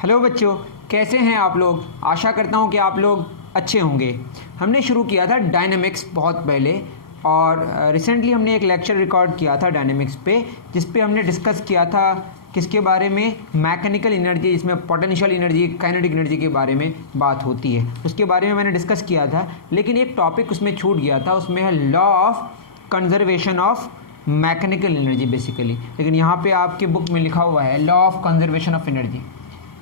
Hello बच्चों, कैसे हैं आप लोग। आशा करता हूं कि आप लोग अच्छे होंगे। हमने शुरू किया था डायनेमिक्स बहुत पहले और रिसेंटली हमने एक लेक्चर रिकॉर्ड किया था डायनेमिक्स पे, जिस पे हमने डिस्कस किया था किसके बारे में, मैकेनिकल एनर्जी, जिसमें पोटेंशियल एनर्जी, काइनेटिक एनर्जी के बारे में बात होती है, उसके बारे में मैंने डिस्कस किया था। लेकिन एक टॉपिक उसमें छूट गया था, उसमें है law of conservation of mechanical energy basically. लेकिन यहाँ पे आपके बुक में लिखा हुआ है law of conservation of energy.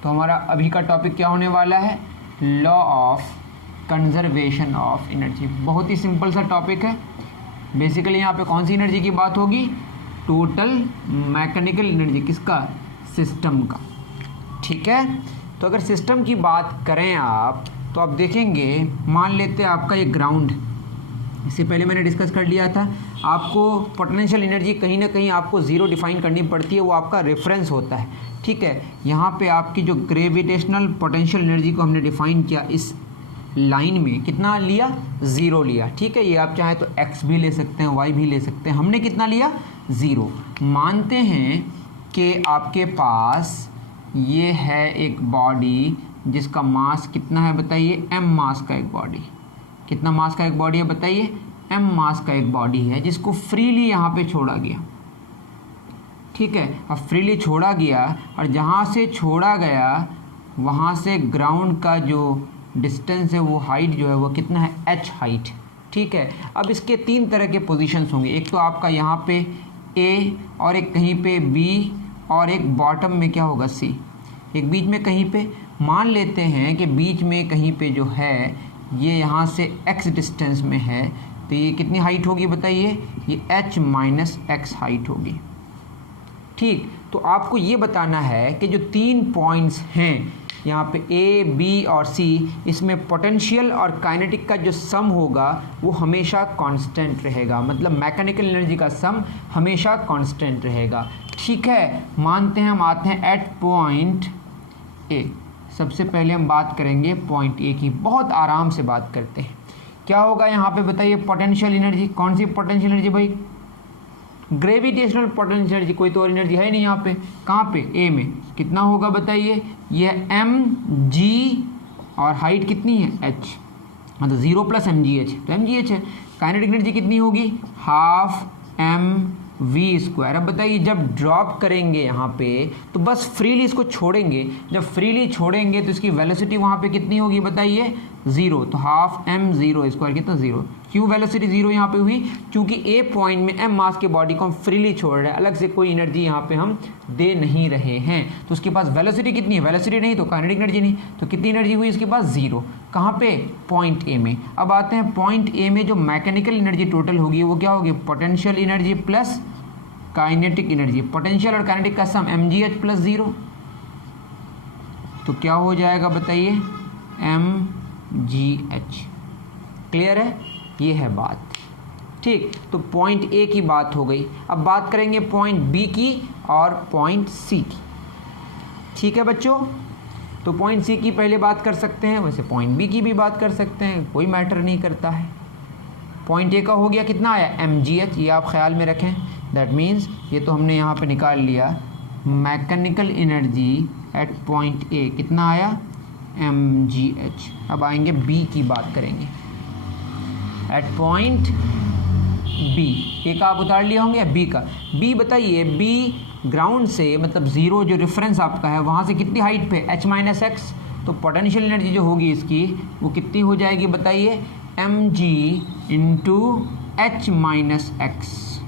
तो हमारा अभी का टॉपिक क्या होने वाला है, law of conservation of energy. बहुत ही सिंपल सा टॉपिक है। बेसिकली यहाँ पे कौन सी एनर्जी की बात होगी, टोटल मैकेनिकल एनर्जी, किसका, सिस्टम का। ठीक है, तो अगर सिस्टम की बात करें आप, तो आप देखेंगे, मान लेते हैं आपका ये ग्राउंड, इससे पहले मैंने डिस्कस कर लिया था, आपको पोटेंशियल एनर्जी कहीं ना कहीं आपको ज़ीरो डिफाइन करनी पड़ती है, वो आपका रेफरेंस होता है। ठीक है, यहाँ पे आपकी जो ग्रेविटेशनल पोटेंशियल एनर्जी को हमने डिफाइन किया, इस लाइन में कितना लिया, ज़ीरो लिया। ठीक है, ये आप चाहे तो एक्स भी ले सकते हैं, वाई भी ले सकते हैं, हमने कितना लिया, ज़ीरो। मानते हैं कि आपके पास ये है एक बॉडी जिसका मास कितना है बताइए, एम मास का एक बॉडी। कितना मास का एक बॉडी है बताइए, एम मास का एक बॉडी है, जिसको फ्रीली यहाँ पे छोड़ा गया। ठीक है, अब फ्रीली छोड़ा गया और जहाँ से छोड़ा गया वहाँ से ग्राउंड का जो डिस्टेंस है, वो हाइट जो है वो कितना है, एच हाइट। ठीक है, अब इसके तीन तरह के पोजीशंस होंगे, एक तो आपका यहाँ पे ए, और एक कहीं पे बी, और एक बॉटम में क्या होगा, सी, एक बीच में कहीं पे। मान लेते हैं कि बीच में कहीं पे जो है ये यहाँ से x डिस्टेंस में है, तो ये कितनी हाइट होगी बताइए, ये h माइनस एक्स हाइट होगी। ठीक, तो आपको ये बताना है कि जो तीन पॉइंट्स हैं यहाँ पे ए, बी और सी, इसमें पोटेंशियल और काइनेटिक का जो सम होगा वो हमेशा कांस्टेंट रहेगा, मतलब मैकेनिकल एनर्जी का सम हमेशा कांस्टेंट रहेगा। ठीक है, मानते हैं हम आते हैं एट पॉइंट ए। सबसे पहले हम बात करेंगे पॉइंट ए की, बहुत आराम से बात करते हैं। क्या होगा यहाँ पे बताइए, पोटेंशियल एनर्जी। कौन सी पोटेंशियल एनर्जी भाई, ग्रेविटेशनल पोटेंशियल एनर्जी, कोई तो और एनर्जी है नहीं यहाँ पे। कहाँ पे, ए में कितना होगा बताइए, यह एम जी, और हाइट कितनी है, एच, मतलब 0 प्लस एम जी एच, तो एम जी एच है। काइनेटिक एनर्जी कितनी होगी, हाफ एम वी स्क्वायर। अब बताइए, जब ड्रॉप करेंगे यहाँ पे तो बस फ्रीली इसको छोड़ेंगे, जब फ्रीली छोड़ेंगे तो इसकी वेलोसिटी वहाँ पे कितनी होगी बताइए, 0, तो हाफ एम ज़ीरो स्क्वायर कितना, 0। क्यों वेलोसिटी 0 यहाँ पे हुई, क्योंकि ए पॉइंट में एम मास के बॉडी को हम फ्रीली छोड़ रहे हैं, अलग से कोई एनर्जी यहाँ पे हम दे नहीं रहे हैं, तो उसके पास वेलोसिटी कितनी है, वेलोसिटी नहीं तो काइनेटिक एनर्जी नहीं, तो कितनी एनर्जी हुई इसके पास, 0। कहाँ पे, पॉइंट ए में। अब आते हैं पॉइंट ए में जो मैकेनिकल एनर्जी टोटल होगी वो क्या होगी, potential energy plus kinetic energy. Potential और काइनेटिक का सम एम जी एच प्लस 0, तो क्या हो जाएगा बताइए, एम जी एच। क्लियर है, ये है बात। ठीक, तो पॉइंट ए की बात हो गई। अब बात करेंगे पॉइंट बी की और पॉइंट सी की। ठीक है बच्चों, तो पॉइंट सी की पहले बात कर सकते हैं, वैसे पॉइंट बी की भी बात कर सकते हैं, कोई मैटर नहीं करता है। पॉइंट ए का हो गया, कितना आया, एम जी एच, ये आप ख्याल में रखें। दैट मीन्स ये तो हमने यहाँ पे निकाल लिया, mechanical energy at point A कितना आया, एम जी एच। अब आएंगे बी की बात करेंगे, एट पॉइंट बी। ए का आप उतार लिया होंगे, बी का, बी बताइए, बी ग्राउंड से मतलब 0 जो रेफरेंस आपका है वहाँ से कितनी हाइट पे, h माइनस एक्स, तो पोटेंशियल एनर्जी जो होगी इसकी वो कितनी हो जाएगी बताइए, m g into h minus x,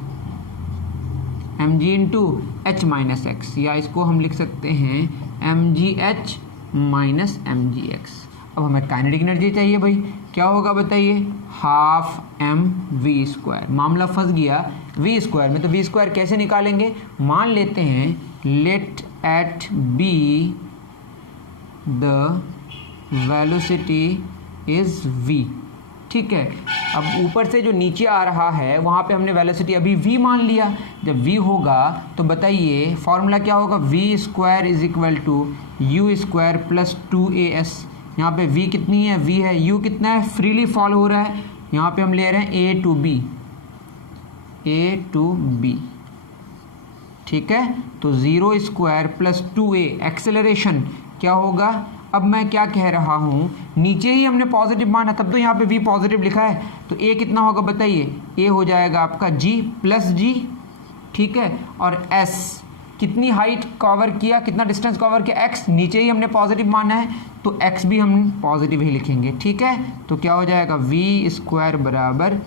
m g into h minus x, या इसको हम लिख सकते हैं m g h minus m g x. अब हमें काइनेटिक एनर्जी चाहिए भाई, क्या होगा बताइए, हाफ एम वी स्क्वायर। मामला फंस गया वी स्क्वायर में, तो वी स्क्वायर कैसे निकालेंगे, मान लेते हैं let at B the velocity is v. ठीक है, अब ऊपर से जो नीचे आ रहा है वहाँ पे हमने वेलोसिटी अभी v मान लिया, जब v होगा तो बताइए फॉर्मूला क्या होगा, v square is equal to u square plus 2as। यहाँ पे v कितनी है, v है, u कितना है, फ्रीली फॉल हो रहा है, यहाँ पे हम ले रहे हैं a टू b। ठीक है, तो 0 स्क्वायर प्लस 2a एक्सेलरेशन क्या होगा, अब मैं क्या कह रहा हूँ, नीचे ही हमने पॉजिटिव माना तब तो यहाँ पे v पॉजिटिव लिखा है, तो a कितना होगा बताइए, a हो जाएगा आपका g प्लस g, ठीक है। और s कितनी हाइट कवर किया, कितना डिस्टेंस कवर किया, x नीचे ही हमने पॉजिटिव माना है तो x भी हम पॉजिटिव ही लिखेंगे, ठीक है। तो क्या हो जाएगा v स्क्वायर बराबर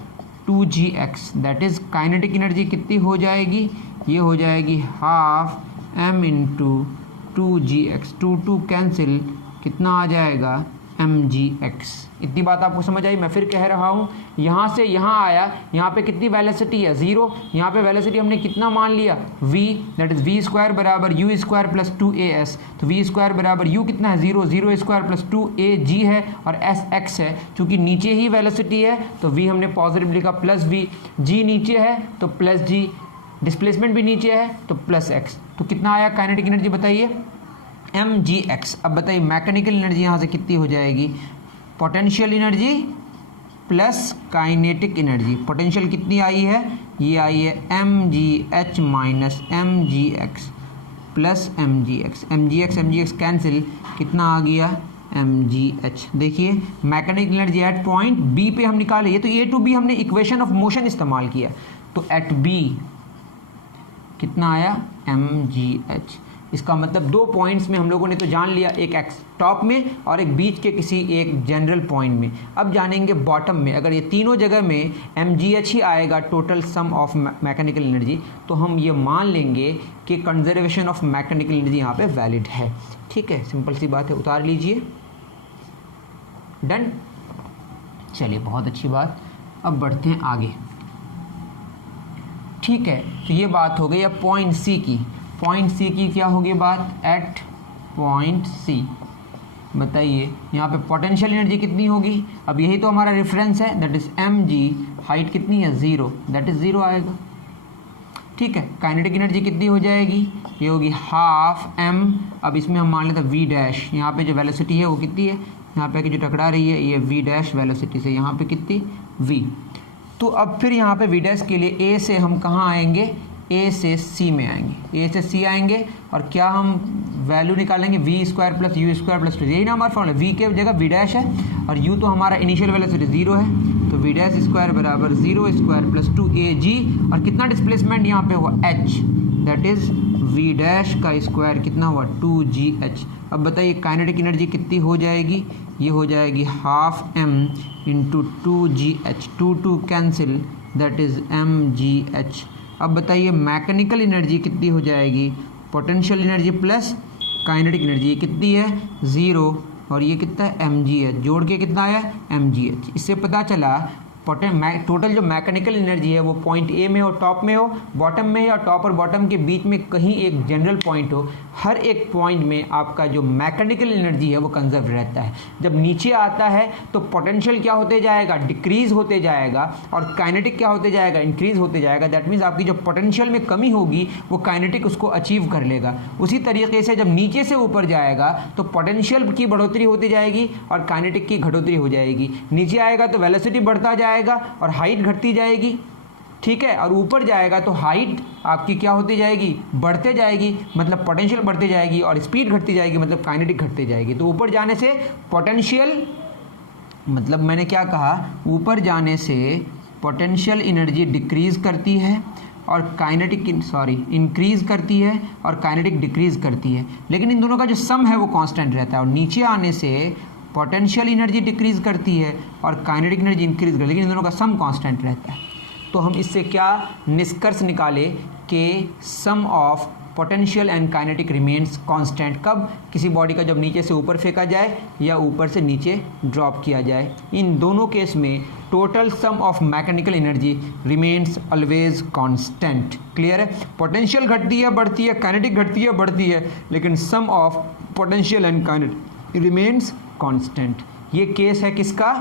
2gx, that is kinetic energy कितनी हो जाएगी, ये हो जाएगी half m into 2gx, 2 cancel, कितना आ जाएगा mgx। इतनी बात आपको समझ आई। मैं फिर कह रहा हूँ, यहाँ से यहाँ आया, यहाँ पे कितनी वेलोसिटी है 0, यहाँ पे वेलोसिटी हमने कितना मान लिया v, that is v square बराबर u स्क्वायर प्लस 2as, तो v स्क्वायर बराबर u कितना है 0, 0 स्क्वायर प्लस 2a g है और s x है, चूँकि नीचे ही वेलोसिटी है तो v हमने पॉजिटिव लिखा प्लस v, g नीचे है तो प्लस g, डिस्प्लेसमेंट भी नीचे है तो प्लस x, तो कितना आया काइनेटिक एनर्जी बताइए mgx। अब बताइए मैकेनिकल एनर्जी यहाँ से कितनी हो जाएगी, potential energy plus kinetic energy, potential कितनी आई है, ये आई है mgh minus mgx plus mgx cancel, कितना आ गया mgh। देखिए mechanical energy at point B पे हम निकाले, ये तो ए टू बी हमने इक्वेशन ऑफ मोशन इस्तेमाल किया, तो एट बी कितना आया mgh। इसका मतलब 2 पॉइंट्स में हम लोगों ने तो जान लिया, एक एक्स टॉप में और एक बीच के किसी एक जनरल पॉइंट में। अब जानेंगे बॉटम में, अगर ये तीनों जगह में mgh ही आएगा total sum of mechanical energy, तो हम ये मान लेंगे कि कंजर्वेशन ऑफ मैकेनिकल एनर्जी यहाँ पे वैलिड है, ठीक है। सिंपल सी बात है, उतार लीजिए, डन। चलिए बहुत अच्छी बात, अब बढ़ते हैं आगे, ठीक है। तो ये बात हो गई अब पॉइंट सी की। पॉइंट सी की क्या होगी बात, एट पॉइंट सी बताइए यहाँ पे पोटेंशियल एनर्जी कितनी होगी, अब यही तो हमारा रेफरेंस है, दैट इज mg, हाइट कितनी है 0, दैट इज 0 आएगा, ठीक है। काइनेटिक एनर्जी कितनी हो जाएगी, ये होगी हाफ m, अब इसमें हम मान लेते हैं v डैश, यहाँ पे जो वेलोसिटी है वो कितनी है, यहाँ पे जो टकरा रही है ये v डैश वेलोसिटी से, यहाँ पे कितनी v। तो अब फिर यहाँ पे v डैश के लिए a से हम कहाँ आएंगे, a से c में आएंगे, a से c आएंगे और क्या हम वैल्यू निकालेंगे v square plus you square plus 2, यही ना हमारा फॉर्मूला, v के जगह v डैश है और u तो हमारा इनिशियल वेलोसिटी 0 है, तो v डैश स्क्वायर बराबर 0 स्क्वायर प्लस 2ag, और कितना डिस्प्लेसमेंट यहाँ पे हुआ h, that is v dash का स्क्वायर कितना हुआ 2gh। अब बताइए काइनेटिक एनर्जी कितनी हो जाएगी, ये हो जाएगी half m into 2gh, 2 cancel, that is mgh। अब बताइए मैकेनिकल एनर्जी कितनी हो जाएगी, potential energy plus kinetic energy, ये कितनी है 0 और ये कितना है mgh, जोड़ के कितना आया mgh। इससे पता चला टोटल जो मैकेनिकल एनर्जी है वो पॉइंट ए में हो, टॉप में हो, बॉटम में, या टॉप और बॉटम के बीच में कहीं एक जनरल पॉइंट हो, हर एक पॉइंट में आपका जो मैकेनिकल एनर्जी है वो कंजर्व रहता है। जब नीचे आता है तो पोटेंशियल क्या होते जाएगा, डिक्रीज होते जाएगा, और काइनेटिक क्या होते जाएगा, इंक्रीज होते जाएगा। दैट मीन्स आपकी जो पोटेंशियल में कमी होगी वो काइनेटिक उसको अचीव कर लेगा। उसी तरीके से जब नीचे से ऊपर जाएगा तो पोटेंशियल की बढ़ोतरी होती जाएगी और काइनेटिक की घटोतरी हो जाएगी। नीचे आएगा तो वेलोसिटी बढ़ता जाएगा और हाइट घटती जाएगी, ठीक है, और ऊपर जाएगा तो हाइट आपकी क्या होती जाएगी, बढ़ते जाएगी, मतलब पोटेंशियल बढ़ते जाएगी, और स्पीड घटती जाएगी, मतलब काइनेटिक घटती जाएगी। तो ऊपर जाने से पोटेंशियल, मतलब मैंने क्या कहा, ऊपर जाने से पोटेंशियल एनर्जी डिक्रीज करती है और काइनेटिक इंक्रीज करती है और काइनेटिक डिक्रीज करती है, लेकिन इन दोनों का जो सम है वो कांस्टेंट रहता है। और नीचे आने से पोटेंशियल एनर्जी डिक्रीज करती है और काइनेटिक एनर्जी इंक्रीज करती है, लेकिन इन दोनों का सम कांस्टेंट रहता है। तो हम इससे क्या निष्कर्ष निकाले कि sum of potential and kinetic remains constant, कब, किसी बॉडी का जब नीचे से ऊपर फेंका जाए या ऊपर से नीचे ड्रॉप किया जाए। इन दोनों केस में total sum of mechanical energy remains always constant. Clear है, पोटेंशियल घटती है बढ़ती है, काइनेटिक घटती है बढ़ती है, लेकिन sum of potential and kinetic remains constant. ये केस है किसका,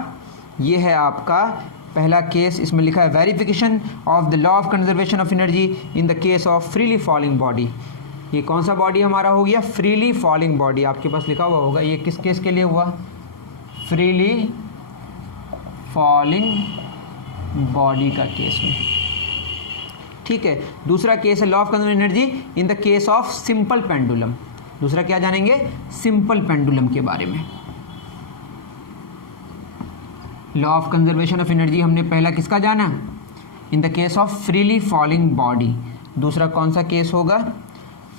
ये है आपका पहला केस। इसमें लिखा है verification of the law of conservation of energy in the case of freely falling body. ये कौन सा बॉडी हमारा हो गया, फ्रीली फॉलिंग बॉडी, आपके पास लिखा हुआ होगा। ये किस केस के लिए हुआ, फ्रीली फॉलिंग बॉडी का केस में, ठीक है। दूसरा केस है law of conservation energy in the case of simple pendulum. दूसरा क्या जानेंगे, सिंपल पेंडुलम के बारे में। Law of conservation of energy हमने पहला किसका जाना, in the case of freely falling body. दूसरा कौन सा केस होगा,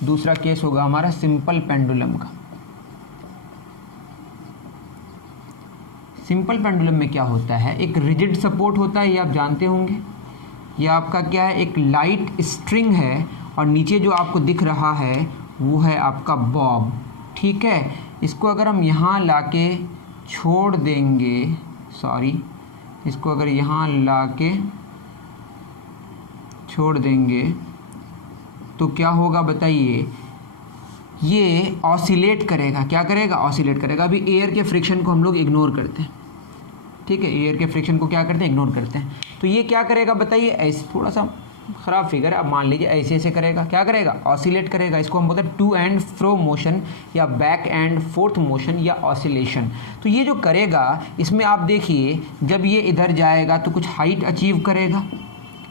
दूसरा केस होगा हमारा सिंपल पेंडुलम का। सिंपल पेंडुलम में क्या होता है, एक रिजिड सपोर्ट होता है, ये आप जानते होंगे। ये आपका क्या है, एक लाइट स्ट्रिंग है और नीचे जो आपको दिख रहा है वो है आपका बॉब, ठीक है। इसको अगर हम यहाँ लाके छोड़ देंगे, इसको अगर यहाँ लाके छोड़ देंगे तो क्या होगा बताइए, ये ऑसिलेट करेगा। क्या करेगा, ऑसिलेट करेगा। अभी एयर के फ्रिक्शन को हम लोग इग्नोर करते हैं, ठीक है, एयर के फ्रिक्शन को क्या करते हैं, इग्नोर करते हैं। तो ये क्या करेगा बताइए, ऐसे थोड़ा सा ख़राब फिगर है, अब मान लीजिए ऐसे ऐसे करेगा, क्या करेगा, ऑसिलेट करेगा। इसको हम बोलते हैं टू एंड फ्रो मोशन या बैक एंड फोर्थ मोशन या ऑसिलेशन। तो ये जो करेगा, इसमें आप देखिए जब ये इधर जाएगा तो कुछ हाइट अचीव करेगा,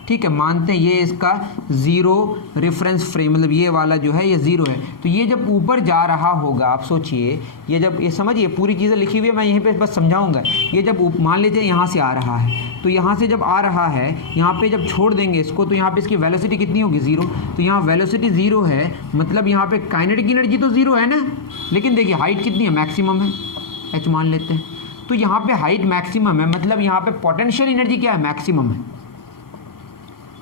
ठीक है। मानते हैं ये इसका ज़ीरो रेफरेंस फ्रेम, मतलब ये वाला जो है ये ज़ीरो है। तो ये जब ऊपर जा रहा होगा, आप सोचिए, ये जब, ये समझिए पूरी चीज़ें लिखी हुई है, मैं यहीं पे बस समझाऊंगा। ये जब मान लीजिए यहाँ से आ रहा है, तो यहाँ से जब आ रहा है, यहाँ पे जब छोड़ देंगे इसको, तो यहाँ पे इसकी वेलोसिटी कितनी होगी, ज़ीरो। तो यहाँ वेलोसिटी ज़ीरो है, मतलब यहाँ पे काइनेटिक एनर्जी तो ज़ीरो है ना, लेकिन देखिए हाइट कितनी है, मैक्सिमम है, एच मान लेते हैं। तो यहाँ पे हाइट मैक्सिमम है, मतलब यहाँ पे पोटेंशियल एनर्जी क्या है, मैक्सिमम है,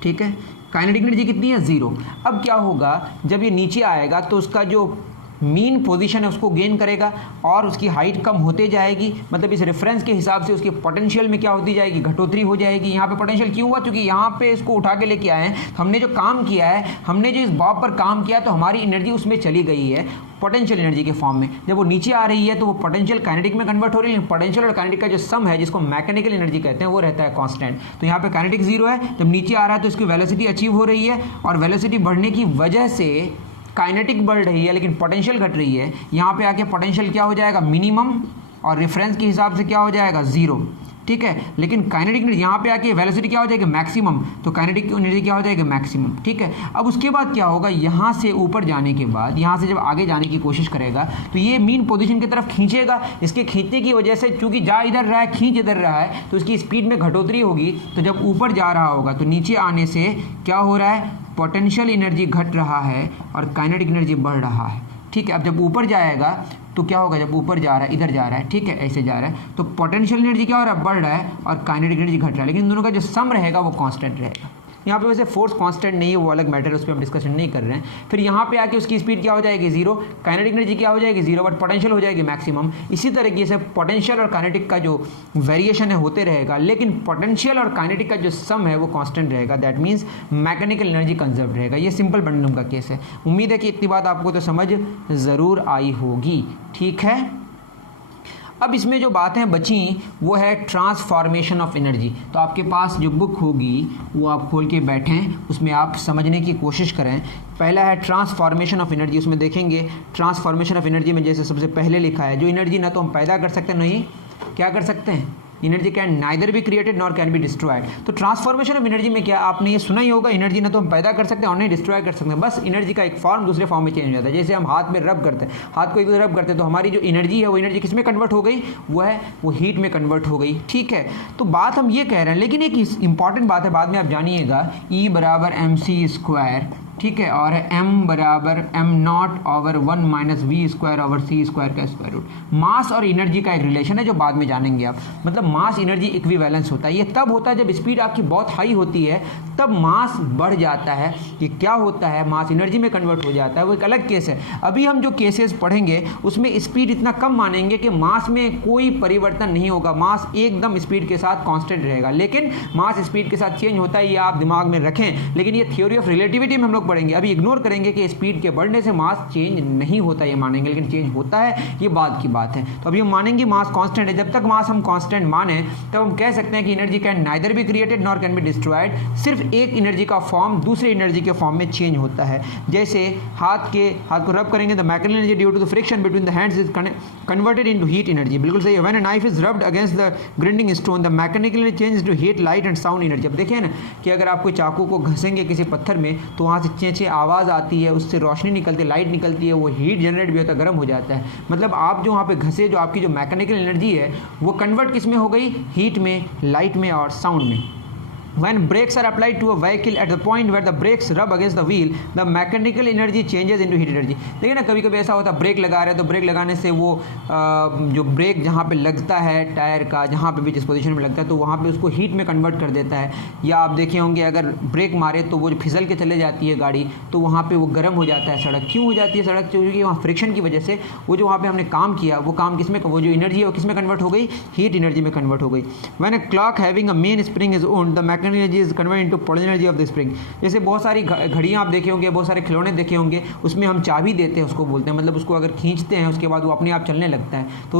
ठीक है। काइनेटिक एनर्जी कितनी है, ज़ीरो। अब क्या होगा, जब ये नीचे आएगा तो उसका जो मीन पोजीशन है उसको गेन करेगा और उसकी हाइट कम होते जाएगी, मतलब इस रेफरेंस के हिसाब से उसकी पोटेंशियल में क्या होती जाएगी, घटोतरी हो जाएगी। यहाँ पे पोटेंशियल क्यों हुआ, क्योंकि यहाँ पे इसको उठा के लेके आए हैं, हमने जो काम किया है, हमने जो इस बॉब पर काम किया, तो हमारी एनर्जी उसमें चली गई है पोटेंशियल एनर्जी के फॉर्म में। जब वो नीचे आ रही है तो वो पोटेंशियल काइनेटिक में कन्वर्ट हो रही है। पोटेंशियल और काइनेटिक का जो सम है, जिसको मैकेनिकल एनर्जी कहते हैं, वो रहता है कांस्टेंट। तो यहाँ पे काइनेटिक जीरो है, जब नीचे आ रहा है तो इसकी वेलोसिटी अचीव हो रही है, और वेलोसिटी बढ़ने की वजह से काइनेटिक बढ़ रही है लेकिन पोटेंशियल घट रही है। यहाँ पे आके पोटेंशियल क्या हो जाएगा, मिनिमम, और रेफरेंस के हिसाब से क्या हो जाएगा, ज़ीरो, ठीक है। लेकिन काइनेटिक एनर्जी यहाँ पे आके वेलोसिटी क्या हो जाएगी, मैक्सिमम, तो काइनेटिक एनर्जी क्या हो जाएगी, मैक्सिमम, ठीक है। अब उसके बाद क्या होगा, यहाँ से ऊपर जाने के बाद, यहाँ से जब आगे जाने की कोशिश करेगा तो ये मीन पोजीशन की तरफ खींचेगा। इसके खींचने की वजह से, चूंकि जा इधर रहा है, खींच इधर रहा है, तो इसकी स्पीड में घटोतरी होगी। तो जब ऊपर जा रहा होगा तो नीचे आने से क्या हो रहा है, पोटेंशियल एनर्जी घट रहा है और काइनेटिक एनर्जी बढ़ रहा है, ठीक है। अब जब ऊपर जाएगा तो क्या होगा, जब ऊपर जा रहा है, इधर जा रहा है, ठीक है, ऐसे जा रहा है, तो पोटेंशियल एनर्जी क्या हो रहा है, बढ़ रहा है, और काइनेटिक एनर्जी घट रहा है, लेकिन इन दोनों का जो सम रहेगा वो कांस्टेंट रहेगा। यहाँ पे वैसे फोर्स कांस्टेंट नहीं है, वो अलग मैटर है, उस पर हम डिस्कशन नहीं कर रहे हैं। फिर यहाँ पे आके उसकी स्पीड क्या हो जाएगी, जीरो, काइनेटिक एनर्जी क्या हो जाएगी, जीरो, बट पोटेंशियल हो जाएगी मैक्सिमम। इसी तरीके से पोटेंशियल और काइनेटिक का जो वेरिएशन है होते रहेगा, लेकिन पोटेंशियल और काइनेटिक का जो सम है वो कांस्टेंट रहेगा। That means mechanical energy conserve रहेगा। ये सिंपल पेंडुलम का केस है। उम्मीद है कि इतनी बात आपको तो समझ ज़रूर आई होगी, ठीक है। अब इसमें जो बातें बची वो है ट्रांसफॉर्मेशन ऑफ एनर्जी। तो आपके पास जो बुक होगी वो आप खोल के बैठें, उसमें आप समझने की कोशिश करें। पहला है ट्रांसफॉर्मेशन ऑफ एनर्जी। उसमें देखेंगे ट्रांसफॉर्मेशन ऑफ एनर्जी में जैसे सबसे पहले लिखा है, जो एनर्जी ना तो हम पैदा कर सकते हैं, नहीं क्या कर सकते हैं, energy can neither be created nor can be destroyed. तो ट्रांसफॉर्मेशन ऑफ एनर्जी में क्या, आपने ये सुना ही होगा, एनर्जी ना तो हम पैदा कर सकते हैं और नहीं डिस्ट्रॉय कर सकते हैं, बस एनर्जी का एक फॉर्म दूसरे फॉर्म में चेंज हो जाता है। जैसे हम हाथ में रब करते हैं, हाथ को एक रब करते हैं, तो हमारी जो एनर्जी है वो एनर्जी किस में कन्वर्ट हो गई, वो हीट में कन्वर्ट हो गई, ठीक है। तो बात हम ये कह रहे हैं, लेकिन एक इंपॉर्टेंट बात है, बाद में आप जानिएगा, E बराबर mc², ठीक है, और m बराबर m0/1 - v² का स्क्वायर रूट। मास और एनर्जी का एक रिलेशन है जो बाद में जानेंगे आप। मतलब मास एनर्जी इक्विवेलेंस होता है। ये तब होता है जब स्पीड आपकी बहुत हाई होती है, तब मास बढ़ जाता है। कि क्या होता है, मास एनर्जी में कन्वर्ट हो जाता है, वो एक अलग केस है। अभी हम जो केसेस पढ़ेंगे उसमें स्पीड इतना कम मानेंगे कि मास में कोई परिवर्तन नहीं होगा, मास एकदम स्पीड के साथ कांस्टेंट रहेगा। लेकिन मास स्पीड के साथ चेंज होता है, ये आप दिमाग में रखें। लेकिन ये थ्योरी ऑफ रिलेटिविटी में हम लोग पढ़ेंगे, अभी इग्नोर करेंगे कि स्पीड के बढ़ने से मास चेंज नहीं होता, ये मानेंगे, लेकिन चेंज होता है, ये बाद की बात है। तो अभी हम मानेंगे मास कांस्टेंट है। जब तक मास हम कांस्टेंट माने तब हम कह सकते हैं कि energy can neither be created nor can be destroyed. सिर्फ एक एनर्जी का फॉर्म दूसरे एनर्जी के फॉर्म में चेंज होता है। जैसे हाथ को रब करेंगे तो mechanical energy due to the friction between the hands is converted into heat energy. बिल्कुल सही है। When a knife is rubbed against the grinding stone the mechanical energy change to heat, light and sound energy. अब देखिए ना कि अगर आप कोई चाकू को घसेंगे किसी पत्थर में तो वहाँ से ची आवाज़ आती है, उससे रोशनी निकलती है, लाइट निकलती है, वो हीट जनरेट भी होता है, गर्म हो जाता है। मतलब आप जो वहाँ पे घसे, जो आपकी जो मैकेनिकल एनर्जी है वो कन्वर्ट किस में हो गई, हीट में, लाइट में और साउंड में। When brakes are applied to a vehicle at the point where the brakes rub against the wheel, the mechanical energy changes into heat energy। देखिए ना, कभी कभी ऐसा होता है ब्रेक लगा रहे हैं तो ब्रेक लगाने से वो जो ब्रेक जहाँ पे लगता है टायर का, जहाँ पे भी जिस पोजीशन में लगता है, तो वहाँ पे उसको हीट में कन्वर्ट कर देता है। या आप देखे होंगे अगर ब्रेक मारे तो वो फिसल के चले जाती है गाड़ी, तो वहाँ पर वो गर्म हो जाता है सड़क। क्यों हो जाती है सड़क? क्योंकि वहाँ फ्रिक्शन की वजह से वो जो वहाँ पर हमने काम किया, वो काम किस में, वो जो एनर्जी है वो किस में कन्वर्ट हो गई, हीट एनर्जी में कन्वर्ट हो गई। When a clock having a main spring is owned, the mechanical energy is converted into potential energy of the spring। जैसे बहुत सारी घड़ियाँ आप देखे होंगे, बहुत सारे खिलौने देखे होंगे, उसमें हम चाबी देते हैं, उसको बोलते हैं, मतलब उसको अगर खींचते हैं उसके बाद वो अपने आप चलने लगता है, तो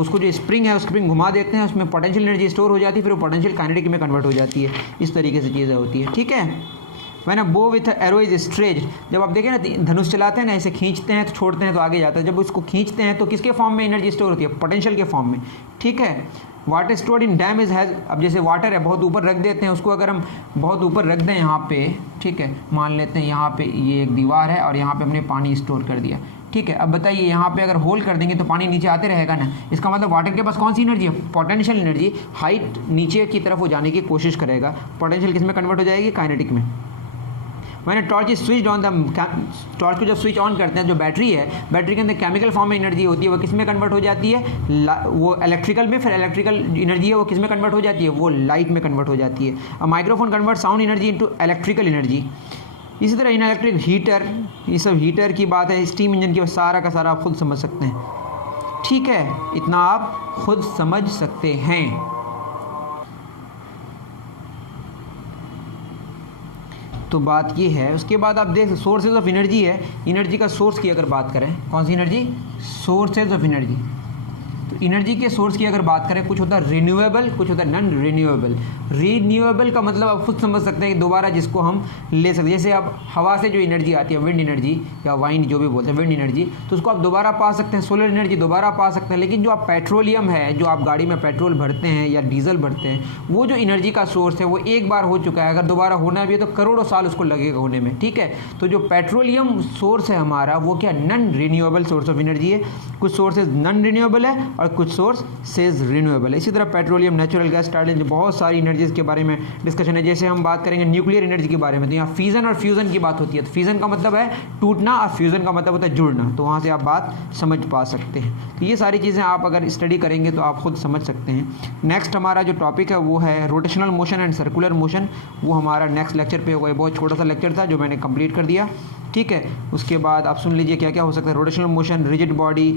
उसको जो स्प्रिंग है, स्प्रिंग घुमा देते हैं, उसमें पोटेंशियल एनर्जी स्टोर हो जाती है, फिर वो पोटेंशियल काइनेटिक में कन्वर्ट हो जाती है। इस तरीके से चीज़ें होती है, ठीक है। When a bow with arrow is stretched, जब आप देखें ना धनुष चलाते हैं ना, ऐसे खींचते हैं तो छोड़ते हैं तो आगे जाता है, जब उसको खींचते हैं तो किसके फॉर्म में एनर्जी स्टोर होती है, पोटेंशियल के फॉर्म में, ठीक है। Water stored in dam is has, अब जैसे वाटर है बहुत ऊपर रख देते हैं उसको, अगर हम बहुत ऊपर रख दें यहाँ पे, ठीक है, मान लेते हैं यहाँ पे ये एक दीवार है और यहाँ पे हमने पानी स्टोर कर दिया, ठीक है। अब बताइए यहाँ पे अगर होल कर देंगे तो पानी नीचे आते रहेगा ना, इसका मतलब वाटर के पास कौन सी एनर्जी है, पोटेंशियल एनर्जी। हाइट नीचे की तरफ वो जाने की कोशिश करेगा, पोटेंशियल किस में कन्वर्ट हो जाएगी, काइनेटिक में। मैंने torch is switch on, the torch को जब स्विच ऑन करते हैं, जो बैटरी है, बैटरी के अंदर केमिकल फॉर्म में एनर्जी होती है, वो किस में कन्वर्ट हो जाती है, वो इलेक्ट्रिकल में, फिर इलेक्ट्रिकल एनर्जी है वो किस में कन्वर्ट हो जाती है, वो लाइट में कन्वर्ट हो जाती है। अब microphone convert sound energy into electrical energy. इसी तरह इन इलेक्ट्रिक हीटर, ये सब हीटर की बात है, स्टीम इंजन की, सारा का सारा आप खुद समझ सकते हैं, ठीक है, इतना आप खुद समझ सकते हैं। तो बात ये है। उसके बाद आप देख सोर्सेज ऑफ एनर्जी है, एनर्जी का सोर्स की अगर बात करें, कौन सी एनर्जी, सोर्सेज ऑफ एनर्जी। तो एनर्जी के सोर्स की अगर बात करें, कुछ होता है रिन्यूएबल, कुछ होता है नॉन रिन्यूएबल। रिन्यूएबल का मतलब आप खुद समझ सकते हैं कि दोबारा जिसको हम ले सकते हैं, जैसे अब हवा से जो एनर्जी आती है, विंड एनर्जी या वाइंड जो भी बोलते हैं, विंड एनर्जी, तो उसको आप दोबारा पा सकते हैं, सोलर एनर्जी दोबारा पा सकते हैं। लेकिन जो आप पेट्रोलियम है, जो आप गाड़ी में पेट्रोल भरते हैं या डीजल भरते हैं, वो जो एनर्जी का सोर्स है वो एक बार हो चुका है, अगर दोबारा होना भी है तो करोड़ों साल उसको लगेगा होने में, ठीक है। तो जो पेट्रोलियम सोर्स है हमारा, वो क्या, non renewable source of energy है। कुछ सोर्सेज नॉन रिन्यूएबल है और कुछ सोर्स सेज रिन्यूएबल है। इसी तरह पेट्रोलियम, नेचुरल गैस, स्टार्टिंग बहुत सारी एनर्जीज के बारे में डिस्कशन है। जैसे हम बात करेंगे न्यूक्लियर एनर्जी के बारे में, तो यहाँ फिजन और फ्यूजन की बात होती है। तो फिजन का मतलब है टूटना और फ्यूजन का मतलब होता है जुड़ना, तो वहाँ से आप बात समझ पा सकते हैं। तो ये सारी चीज़ें आप अगर स्टडी करेंगे तो आप खुद समझ सकते हैं। नेक्स्ट हमारा जो टॉपिक है वो है rotational motion and circular motion, वो हमारा नेक्स्ट लेक्चर पे होगा। बहुत छोटा सा लेक्चर था जो मैंने कंप्लीट कर दिया, ठीक है। उसके बाद आप सुन लीजिए क्या क्या हो सकता है। रोटेशनल मोशन, रिजिड बॉडी,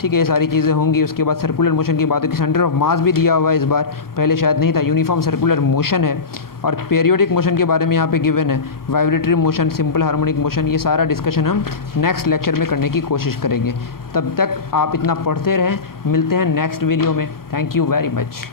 ठीक है, ये सारी चीज़ें होंगी। उसके बाद सर्कुलर मोशन की बात होगी। सेंटर ऑफ मास भी दिया हुआ है इस बार, पहले शायद नहीं था। यूनिफॉर्म सर्कुलर मोशन है और पीरियोडिक मोशन के बारे में यहाँ पे गिवन है। Vibratory motion, simple harmonic motion, ये सारा डिस्कशन हम नेक्स्ट लेक्चर में करने की कोशिश करेंगे। तब तक आप इतना पढ़ते रहें, मिलते हैं नेक्स्ट वीडियो में। Thank you very much.